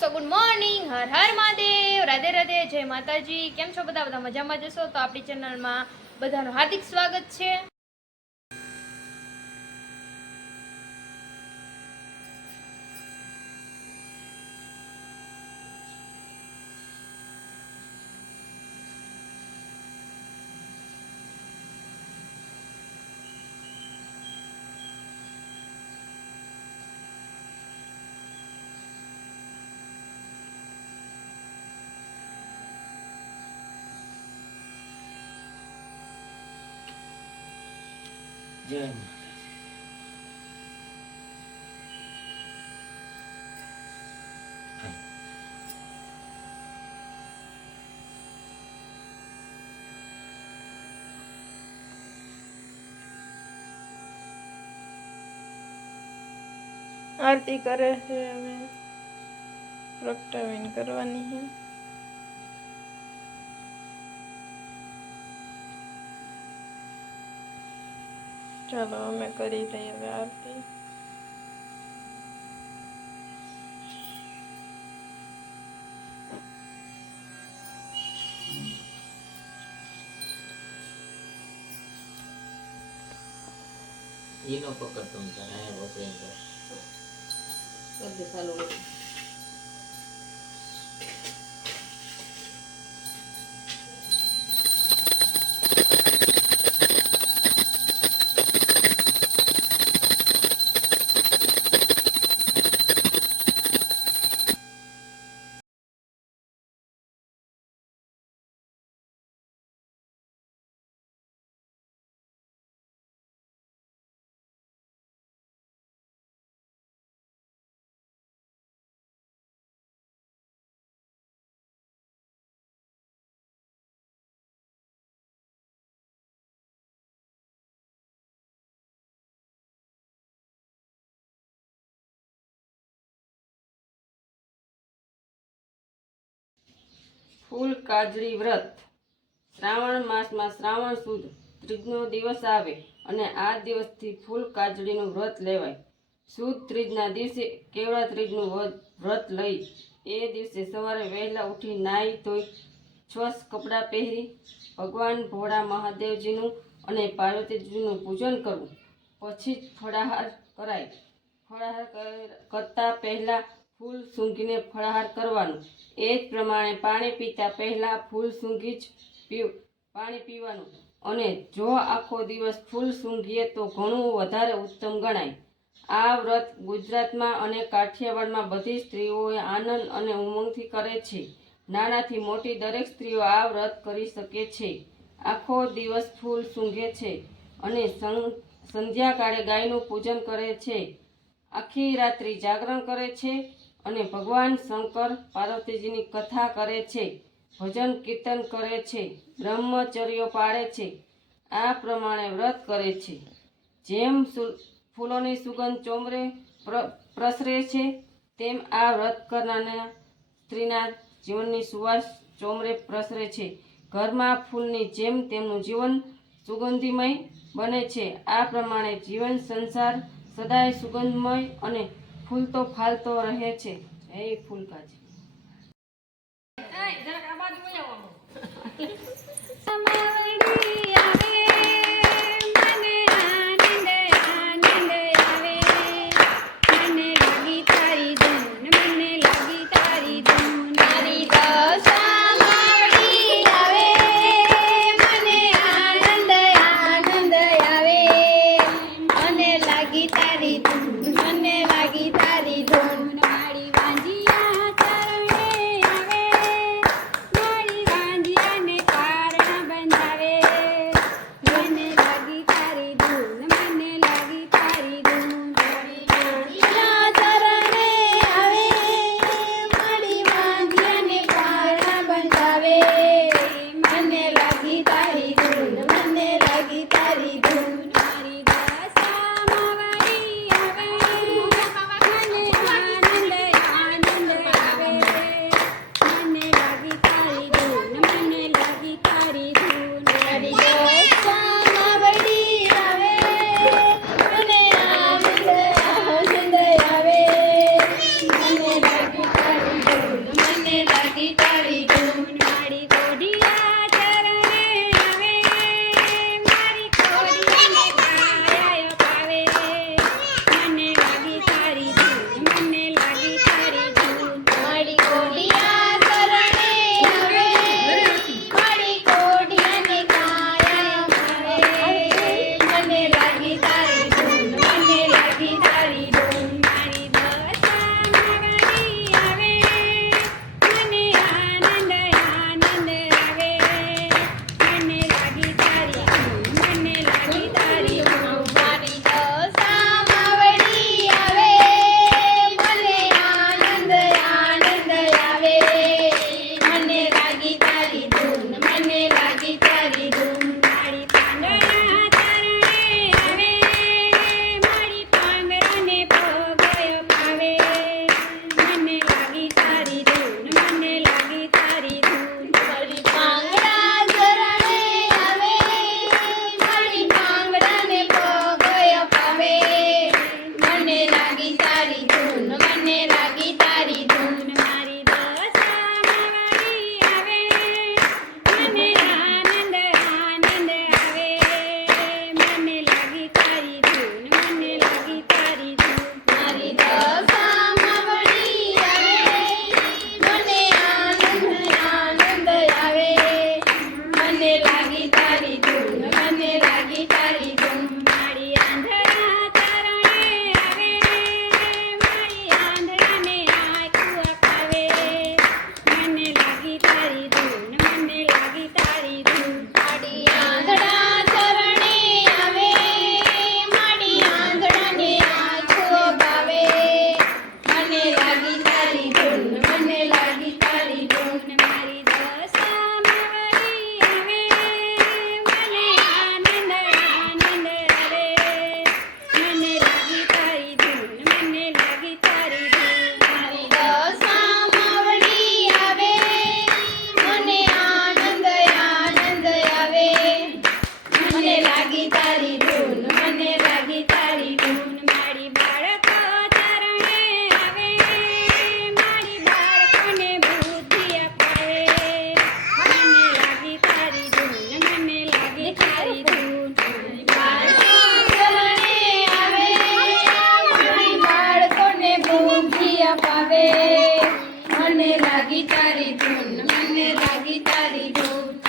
દોસ્તો good morning, Har Har Mahadev, Radhe Radhe, જય માતાજી। કેમ છો બધા મજામાં જશો તો આપણી ચેનલમાં બધાનું હાર્દિક સ્વાગત છે। જય આરતી કરે છે, હવે પ્રગટાવીને કરવાની છે। ચાલો અમે કરી લઈએ હવે આરતી। ઈનો પકડતો તારે આ બપે અંદર કર દે ચાલુ ફૂલ કાજળી વ્રત। શ્રાવણ માસમાં શ્રાવણ સુદ ત્રીજનો દિવસ આવે અને આ દિવસથી ફૂલ કાજળીનું વ્રત લેવાય। સુદ ત્રીજના દિવસે કેવડા ત્રીજનું વ્રત લઈ એ દિવસે સવારે વહેલા ઉઠી નાહી ધોઈ સ્વચ્છ કપડાં પહેરી ભગવાન ભોળા મહાદેવજીનું અને પાર્વતીજીનું પૂજન કરવું, પછી જ ફળાહાર કરાય। ફળાહાર કરતા પહેલા ફૂલ સૂંઘીને ફળાહાર કરવાનું। એ જ પ્રમાણે પાણી પીતા પહેલા ફૂલ સૂંઘી જ પાણી પીવાનું અને જો આખો દિવસ ફૂલ સૂંઘીએ તો ઘણું વધારે ઉત્તમ ગણાય। આ વ્રત ગુજરાતમાં અને કાઠિયાવાડમાં બધી સ્ત્રીઓ આનંદ અને ઉમંગથી કરે છે। નાનાથી મોટી દરેક સ્ત્રીઓ આ વ્રત કરી શકે છે। આખો દિવસ ફૂલ સૂંઘે છે અને સંધ્યાકાળે ગાયનું પૂજન કરે છે। આખી રાત્રિ જાગરણ કરે છે અને ભગવાન શંકર પાર્વતીજીની કથા કરે છે, ભજન કીર્તન કરે છે, બ્રહ્મચર્યો પાળે છે। આ પ્રમાણે વ્રત કરે છે। જેમ ફૂલોની સુગંધ ચોમરે પ્રસરે છે તેમ આ વ્રત કરનાર સ્ત્રીના જીવનની સુવાસ ચોમરે પ્રસરે છે। ઘરમાં ફૂલની જેમ તેમનું જીવન સુગંધીમય બને છે। આ પ્રમાણે જીવન સંસાર સદાય સુગંધમય અને ફૂલતો ફાલતો રહે છે। જય ફૂલકાજી। મારી વાંજિયાને કારણ બંધાવે। મને લાગી તારી ધૂન, મને લાગી તારી ધૂન.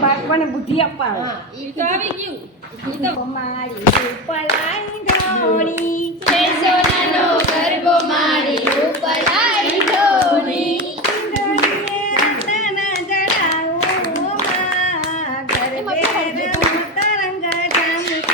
બાળકોને બુદ્ધિ આપવા ઈ તો આવી ગયું. ઈ તો મારી પલાઈ ધોણી છે સોનાનો ગરબો મારી ઉપલાઈ ઢોળી. ઢોળીએ રતન જડાવું ઓ માં, ગરબે રમો તરંગ જામશે.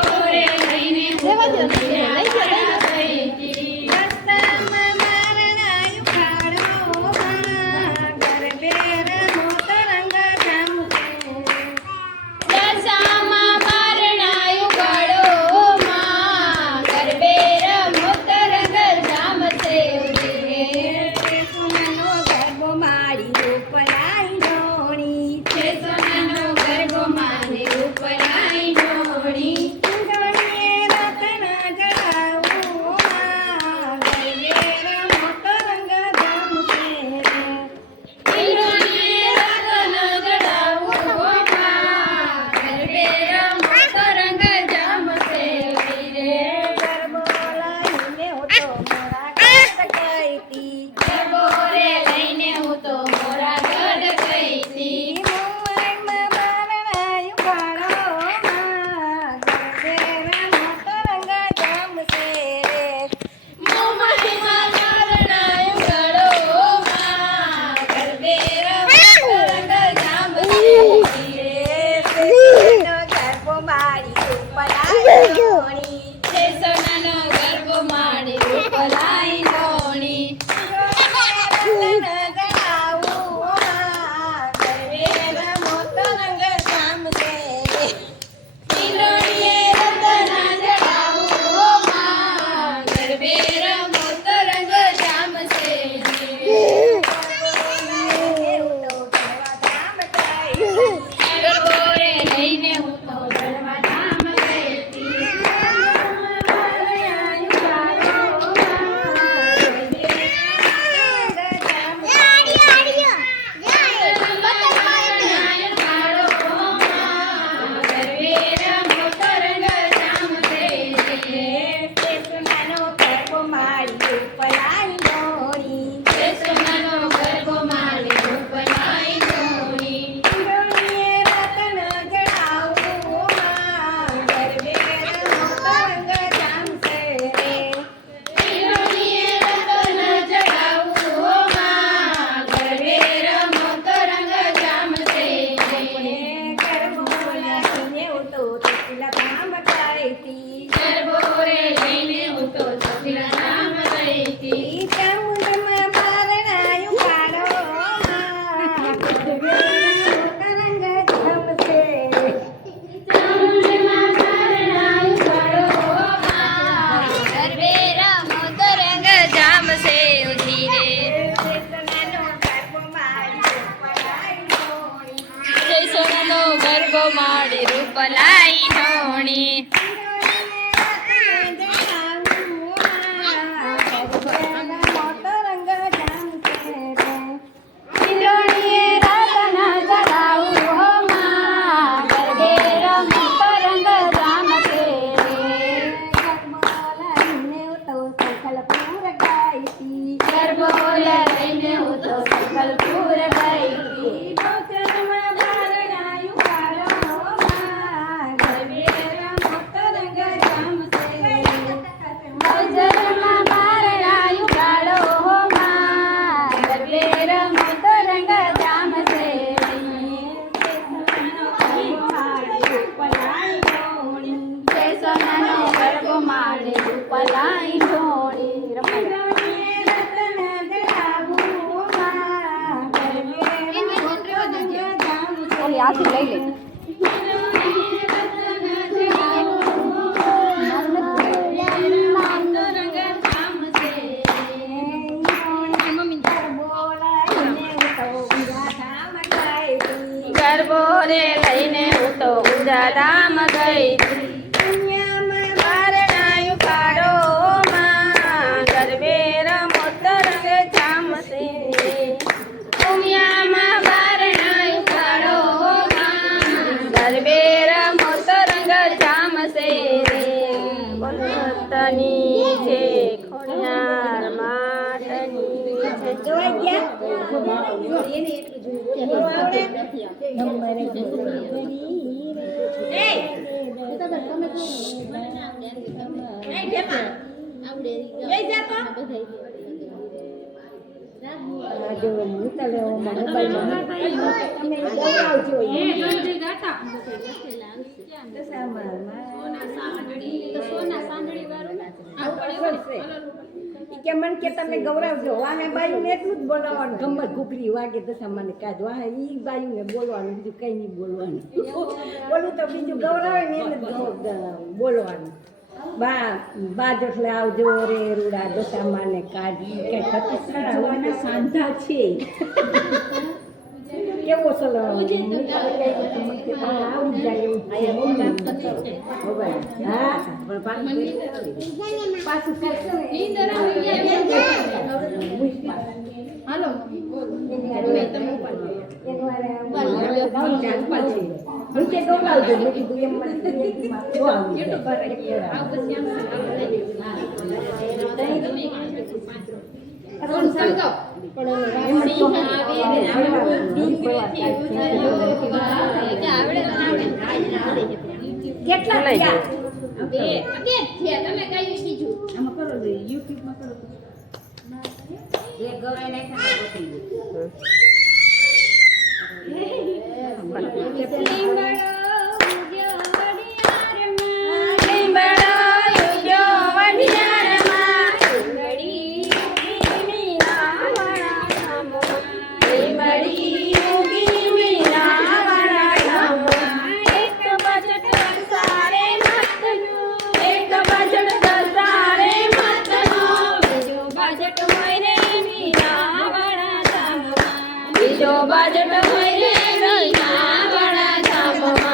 ગરબોરે લઈને દશામાં બારણાયું ગાળો માં, ગરબે રમો તરંગ જામશે. છે સોનાનો ગરબો મારી ઉપલાઈ ઢોળી. ઢોળીએ રતન જડાવું ઓ માં, ગરબે રમો તરંગ જામશે. ગરબોરે લઈને હું તો મોરા ગઢ ગઈ તી. મોમાઈમાં બારણાયું ગાળો માં, ગરબે રમો તરંગ જામશે. છે સોનાનો ગરબો મારી ઉપલાઈ ઢોળી. ઢોળીએ રતન જડાવું ઓ માં, ગરબે રમો તરંગ જામશે. ગરબોરે લઈને હું તો ગરબા ધામ ગઈ તી. બારણાયું ગાળો માં, નાનો ગરબો માડી રૂપ લાઈ ઢોણી લઈ લે ગરબો રે લઈને હું તો ઉજાધામ ગઈ બારણાયું કાઢો માં ગરબે રમો તરંગ જામશે ઉમિયામાં બારણાયું કાઢો માં ગરબે રમો તરંગ જામશે રે બોલતની છે ખોડિયાર માટની છે જોઈ ગયા એને કે મને કે તમે ગૌરવજો વાહે બાયું ને એટલું જ બોલાવવાનું ગમત ઘૂઘરી વાગે તો મને કાઢ વાહે ઈ બાયું ને બોલવાનું બીજું કઈ નહીં બોલવાનું બોલું તો બીજું ગૌરવે ને એને બોલવાનું બા એટલે આવજો રે રૂડા દશામાં ને કાઢી કઈ ખતી સાંધા છે કેવો સલો આવડી જાય એવું હા પાછું હાલો નીચે ડોલાવજો મેં કીધું એમ કેટલા લઈ તમે કઈ સીજું આમાં કરો યુટ્યુબમાં કરો એક ગૌરાઈ બાજટ હોય રે મીના વાળા ધામમાં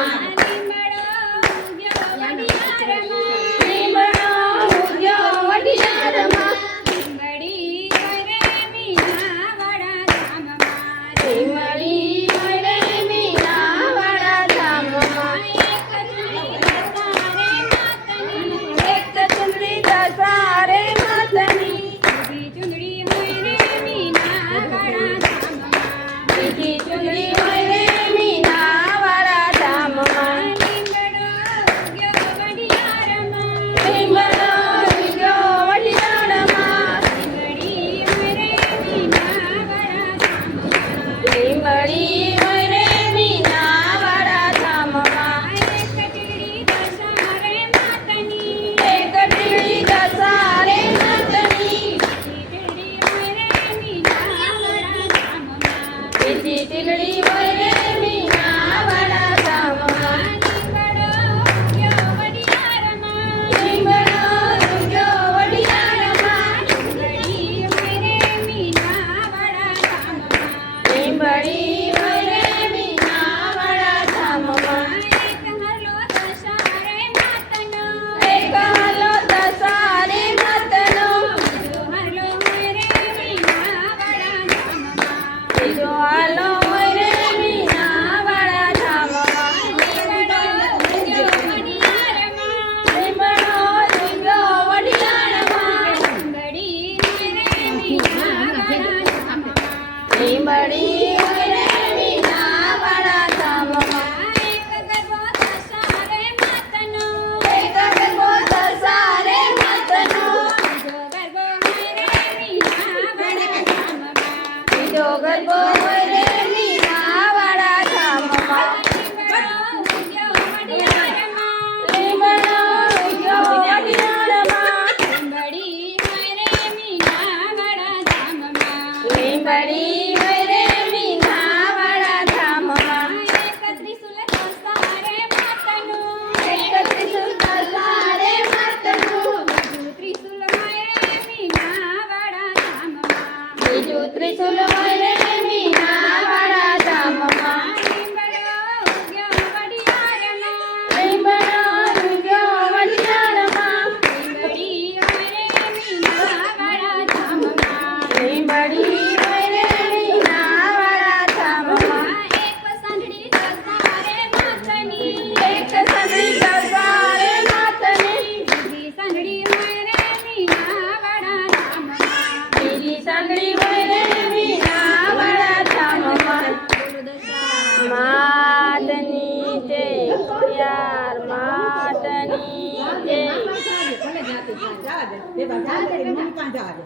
તે બધા મમ્મી કાં જા દે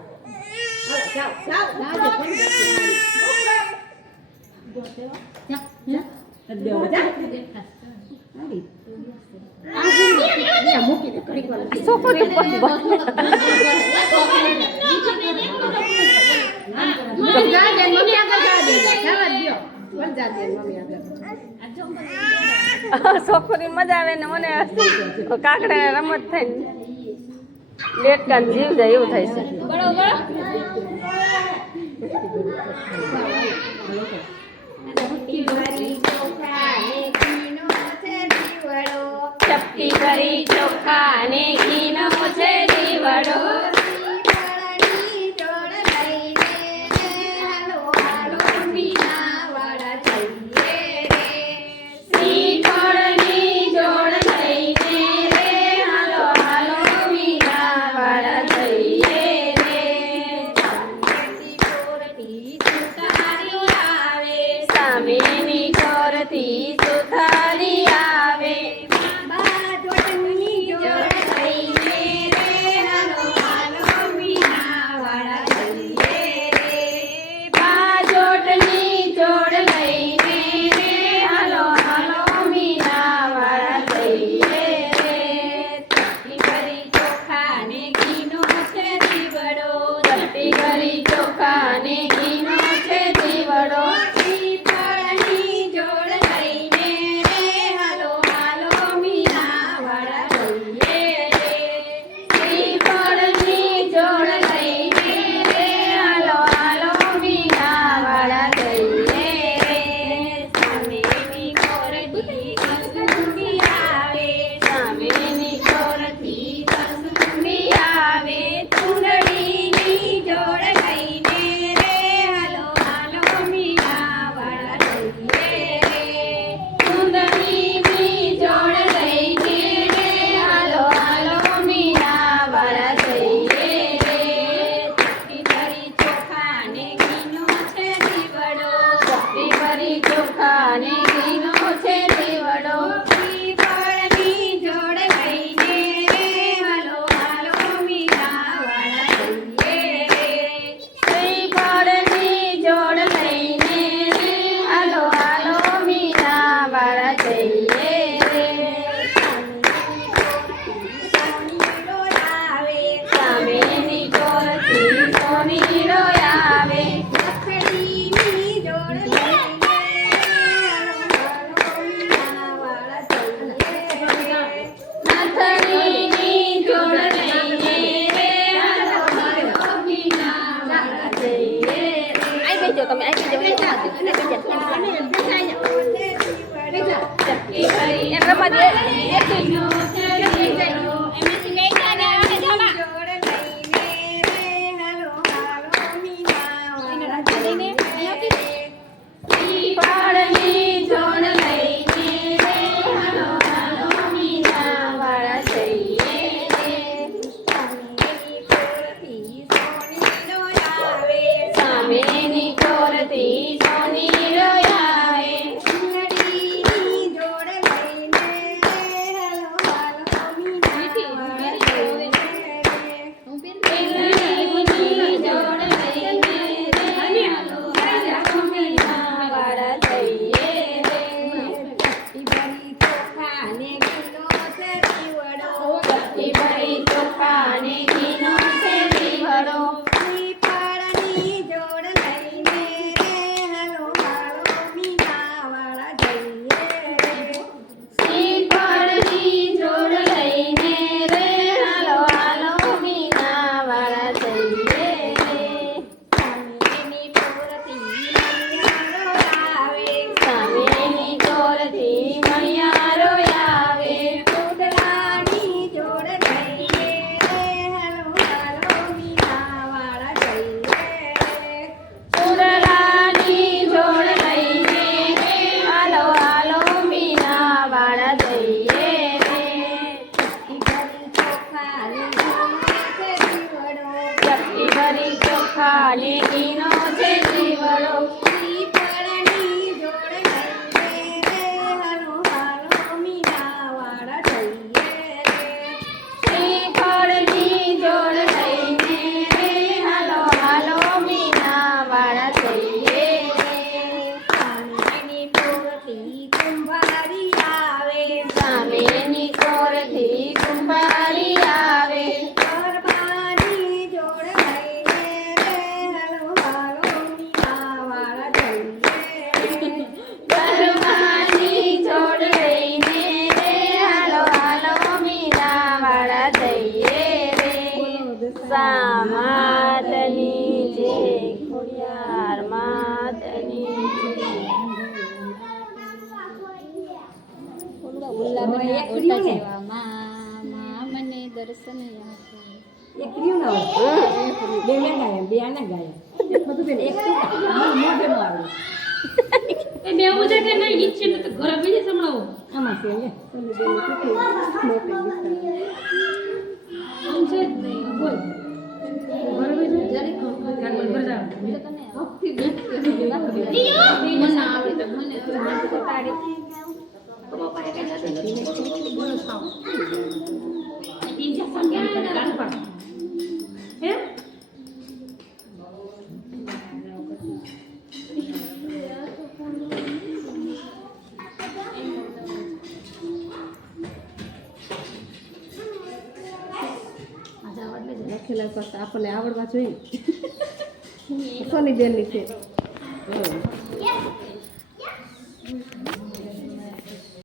હાલો જાઓ જાઓ જા છોકરી મજા આવે ને મને કાકડા રમત થાય ને લેટકા જીવ જાય એવું થાય છે. ચપટી ભરી ચોખા ને ઘીનો છે દીવડો સામેની કોરથી સુથારી આવે ચોખા ને ઘીનો છે દીવડો ચોખા ને ઘીનો છે દીવડો શ્રીફળની જોડ લઈને હાલો હાલો મીરા વાળા જઈએ સામેની કોરથી સોનીરો આવે તમે આવી સામેની કોરથી સોનીરો આવે ગુલાબના એક ગોટા રહ્યું ને? જેવા માં મને દર્શન આપો. એક રહ્યું ને હવે. બે મેં ગાયા, બે આને ગાયા. એક બધું બેન, એક મોઢેમાં આવ્યું. આમાં છે લે. તમે બેન કેટલી મોટી વિસ્તાર. બોલ. લખેલા પાસે આપણને આવડવા જોઈએ. સોની બેન ની છે.